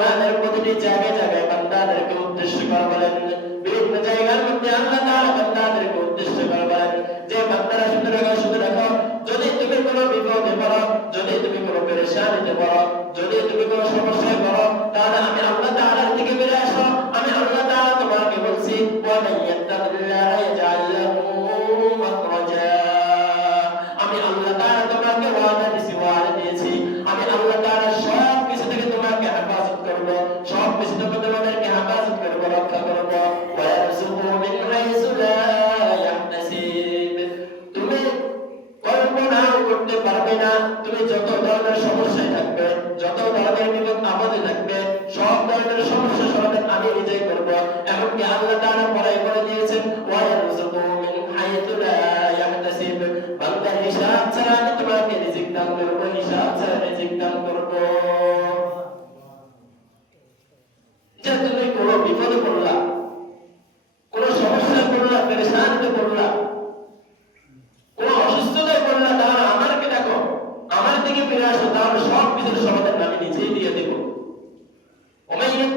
কোরআনের প্রতিটি জায়গায় জায়গায় বান্দাদেরকে উদ্দেশ্য করে বলেন। বিভিন্ন জায়গার মধ্যে আল্লাহ তাআলা বান্দাদেরকে উদ্দেশ্য করে বলেন। যে বান্দারা শুনে রাখো শুনে রাখো। যদি তুমি কোনো বিপদে পড়ো, যদি তুমি কোনো পেরেশানিতে পড়ো, যদি তুমি কোনো সমস্যায় পড়ো, তাহলে আমি আল্লাহ তাআলার দিকে ফিরে আসো। আমি আল্লাহ তাআলা তোমাকে বলছি ওয়া মাইয়া সমস্যায় থাকবে, যত ধরনের বিপদ আপদে থাকবে, সব ধরনের সমস্যা সমাধান আমি নিজেই করব। এমনকি আল্লাহ তাআলা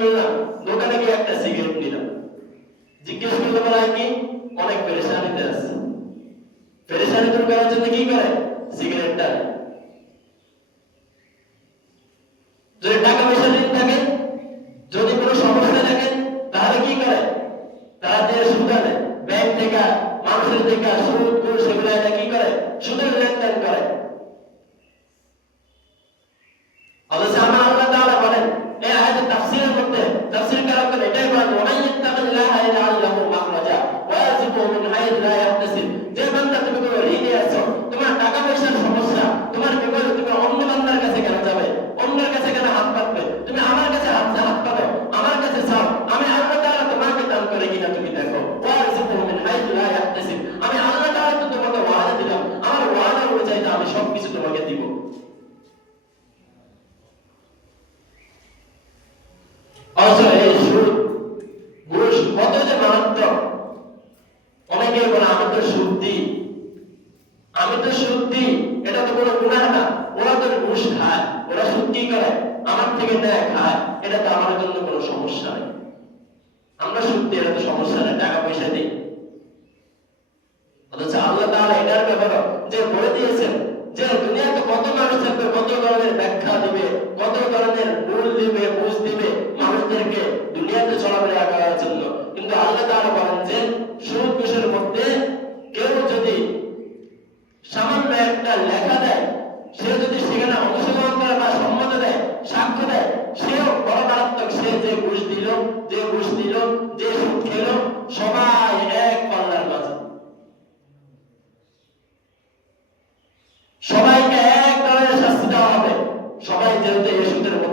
করলাম দোকানে গিয়ে একটা সিগারেট নিলাম। জিজ্ঞেস কি অনেক পেরেশানিতে পেরেশানি দূর করার জন্য কি করে? সিগারেটটা। যদি টাকা পয়সা ঋণ থাকে, যদি কোনো সমস্যা থাকে, তাহলে কি করে? তারা যে সুদ ব্যাংক থেকে মানুষের থেকে সুদ সেগুলো কি করে? সুদের লেনদেন করে। আমি সবকিছু তোমাকে দিব। এটা তো আমার জন্য কোনো সমস্যা নেই। আমরা সত্যি এটা তো সমস্যা নেই। টাকা পয়সা দিই অথচ আল্লাহ তাআলা এটার ব্যাপারে যে বলে কত ধরনের ব্যাখ্যা দিবে, কত ধরনের ভুল দিবে, বুঝ দিবে, মানুষদেরকে দুনিয়াতে চলাফেরা করার জন্য। কিন্তু আল্লাহ তাআলা বলেন যে, সুদ ঘুষের মধ্যে? কেউ যদি সামান্য একটা লেখা দেয়, সে যদি সেখানে অংশগ্রহণ করে বা সম্মত দেয়, সাক্ষ্য দেয়, সেও বড় মারাত্মক, সে যে ঘুষ দিল, যে ঘুষ দিল, যে সুদ খেলো, সবাই এক পাল্লার মাঝে সবাইকে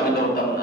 ఆమె అవుతాము